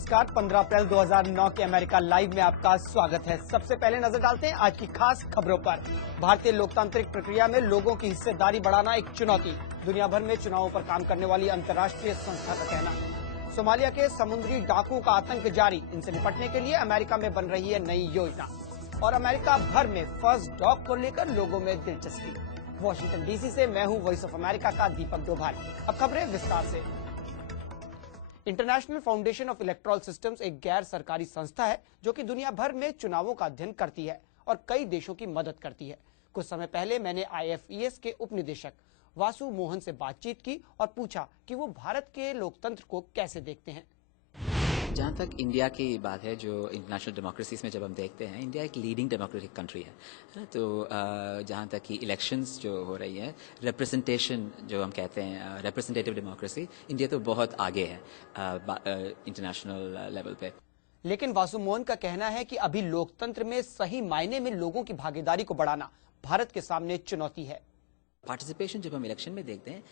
नमस्कार। 15 अप्रैल 2009 के America live में आपका स्वागत है। सबसे पहले नजर डालते हैं आज की खास खबरों पर। भारतीय लोकतांत्रिक प्रक्रिया में लोगों की हिस्सेदारी बढ़ाना एक चुनौती, दुनिया भर में चुनावों पर काम करने वाली अंतर्राष्ट्रीय संस्था का कहना। सोमालिया के समुद्री डाकुओं का आतंक जारी, इनसे निपटने के लिए अमेरिका में बन रही है नई योजना। और अमेरिका भर में फर्स्ट डॉग को लेकर लोगों में दिलचस्पी। वॉशिंगटन डीसी से मैं हूं वॉइस ऑफ अमेरिका का दीपक डोभाल। अब खबरें विस्तार से। International foundation of electoral systems एक गैर सरकारी संस्था है जो कि दुनिया भर में चुनावों का अध्ययन करती है और कई देशों की मदद करती है। कुछ समय पहले मैंने IFES के उप निदेशक वासु मोहन से बातचीत की और पूछा कि वो भारत के लोकतंत्र को कैसे देखते हैं। जहाँ तक इंडिया की बात है, जो इंटरनेशनल डेमोक्रेसीज में जब हम देखते हैं, इंडिया एक लीडिंग डेमोक्रेटिक कंट्री है। तो जहाँ तक कि इलेक्शंस जो हो रही है, रिप्रेजेंटेशन जो हम कहते हैं, रिप्रेजेंटेटिव डेमोक्रेसी, इंडिया तो बहुत आगे है इंटरनेशनल लेवल पे। लेकिन वासु मोहन का कहना है कि अभी लोकतंत्र में सही मायने में लोगों की भागीदारी को बढ़ाना भारत के सामने चुनौती है। पार्टिसिपेशन जब हम इलेक्शन में देखते हैं,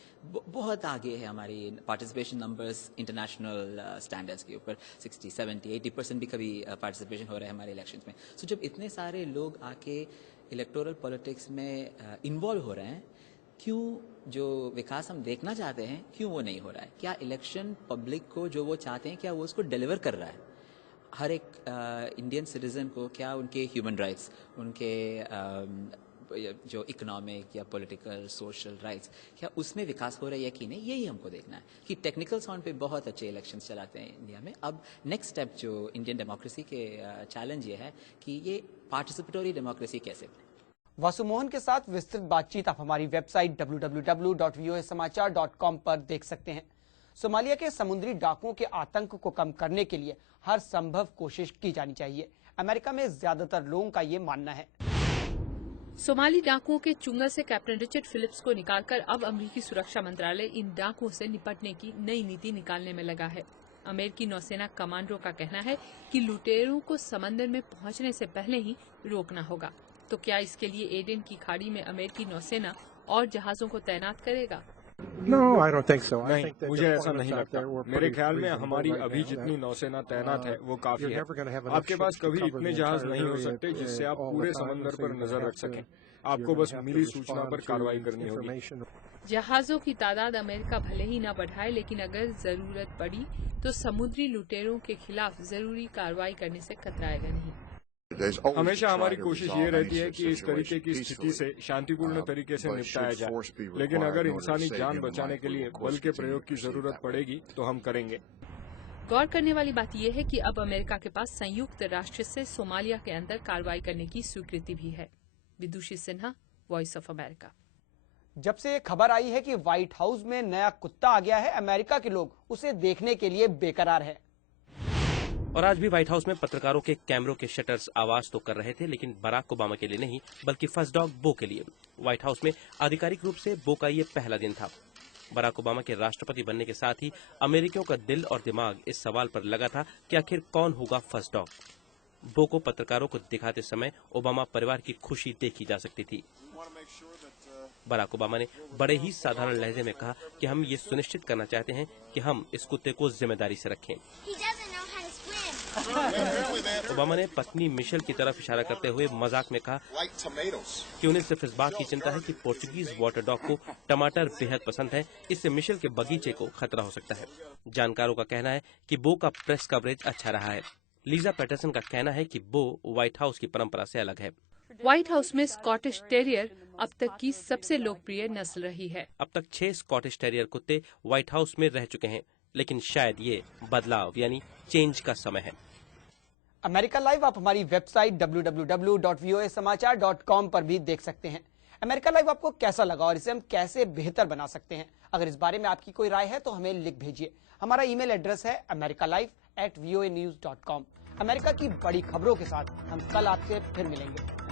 बहुत आगे है हमारी पार्टिसिपेशन नंबर्स इंटरनेशनल स्टैंडर्ड्स के ऊपर। 60, 70, 80% भी कभी पार्टिसिपेशन हो रहा है हमारे इलेक्शंस में। सो जब इतने सारे लोग आके इलेक्टोरल पॉलिटिक्स में इन्वॉल्व हो रहे हैं, क्यों जो विकास हम देखना चाहते हैं, क्यों वो नहीं हो रहा है? क्या इलेक्शन पब्लिक को जो वो चाहते हैं, क्या वो उसको डिलीवर कर रहा है? हर एक इंडियन सिटीजन को क्या उनके ह्यूमन राइट्स, उनके जो इकोनॉमिक या पॉलिटिकल सोशल राइट्स, क्या उसमें विकास हो रहा है कि नहीं? यही हमको देखना है। कि टेक्निकल साउंड पे बहुत अच्छे इलेक्शंस चलाते हैं इंडिया में। अब नेक्स्ट स्टेप जो इंडियन डेमोक्रेसी के चैलेंज ये है कि ये पार्टिसिपेटरी डेमोक्रेसी कैसे बने। वासु मोहन के साथ विस्तृत बातचीत आप हमारी वेबसाइट www.voasamaachar.com पर देख सकते हैं। सोमालिया के समुद्री डाकुओं के आतंक को कम करने के लिए हर संभव कोशिश की जानी चाहिए, अमेरिका में ज्यादातर लोगों का ये मानना है। सोमाली डाकुओं के चुंगल से कैप्टन रिचर्ड फिलिप्स को निकालकर अब अमेरिकी सुरक्षा मंत्रालय इन डाकुओं से निपटने की नई नीति निकालने में लगा है। अमेरिकी नौसेना कमांडरों का कहना है कि लुटेरों को समंदर में पहुंचने से पहले ही रोकना होगा। तो क्या इसके लिए एडेन की खाड़ी में अमेरिकी नौसेना और जहाजों को तैनात करेगा? नहीं, मुझे ऐसा नहीं लगता। मेरे ख्याल में हमारी अभी जितनी नौसेना तैनात है वो काफी है। आपके पास कभी इतने जहाज नहीं हो सकते जिससे आप पूरे समंदर पर नजर रख सकें। आपको बस मिली सूचना पर कार्रवाई करनी होगी। जहाजों की तादाद अमेरिका भले ही न बढ़ाए, लेकिन अगर जरूरत पड़ी तो समुद्री लुटेरों के खिलाफ जरूरी कार्रवाई करने से कतराएगा नहीं। हमेशा हमारी कोशिश ये रहती है कि इस तरीके की स्थिति से शांतिपूर्ण तरीके से निपटाया जाए, लेकिन अगर इंसानी जान बचाने के लिए बल के प्रयोग की जरूरत पड़ेगी तो हम करेंगे। गौर करने वाली बात यह है कि अब अमेरिका के पास संयुक्त राष्ट्र से सोमालिया के अंदर कार्रवाई करने की स्वीकृति भी है। विदुषी सिन्हा, वॉइस ऑफ अमेरिका। जब से ये खबर आई है कि व्हाइट हाउस में नया कुत्ता आ गया है, अमेरिका के लोग उसे देखने के लिए बेकरार हैं। और आज भी व्हाइट हाउस में पत्रकारों के कैमरों के शटर्स आवाज तो कर रहे थे, लेकिन बराक ओबामा के लिए नहीं, बल्कि फर्स्ट डॉग बो के लिए। व्हाइट हाउस में आधिकारिक रूप से बो का ये पहला दिन था। बराक ओबामा के राष्ट्रपति बनने के साथ ही अमेरिकियों का दिल और दिमाग इस सवाल पर लगा था कि आखिर कौन होगा फर्स्ट डॉग। बो को पत्रकारों को दिखाते समय ओबामा परिवार की खुशी देखी जा सकती थी। बराक ओबामा ने बड़े ही साधारण लहजे में कहा कि हम ये सुनिश्चित करना चाहते हैं कि हम इस कुत्ते को जिम्मेदारी से रखें। ओबामा ने पत्नी मिशेल की तरफ इशारा करते हुए मजाक में कहा कि उन्हें सिर्फ इस बात की चिंता है कि पोर्चुगीज वाटर डॉग को टमाटर बेहद पसंद है, इससे मिशेल के बगीचे को खतरा हो सकता है। जानकारों का कहना है कि बो का प्रेस कवरेज अच्छा रहा है। लीजा पैटरसन का कहना है कि बो व्हाइट हाउस की परंपरा से अलग है। व्हाइट हाउस में स्कॉटिश टेरियर अब तक की सबसे लोकप्रिय नस्ल रही है। अब तक 6 स्कॉटिश टेरियर कुत्ते व्हाइट हाउस में रह चुके हैं, लेकिन शायद ये बदलाव यानी चेंज का समय है। अमेरिका लाइव आप हमारी वेबसाइट www.voasamaachar.com पर भी देख सकते हैं। अमेरिका लाइव आपको कैसा लगा और इसे हम कैसे बेहतर बना सकते हैं? अगर इस बारे में आपकी कोई राय है तो हमें लिख भेजिए। हमारा ईमेल एड्रेस है americalive@voanews.com। अमेरिका की बड़ी खबरों के साथ हम कल आपसे फिर मिलेंगे।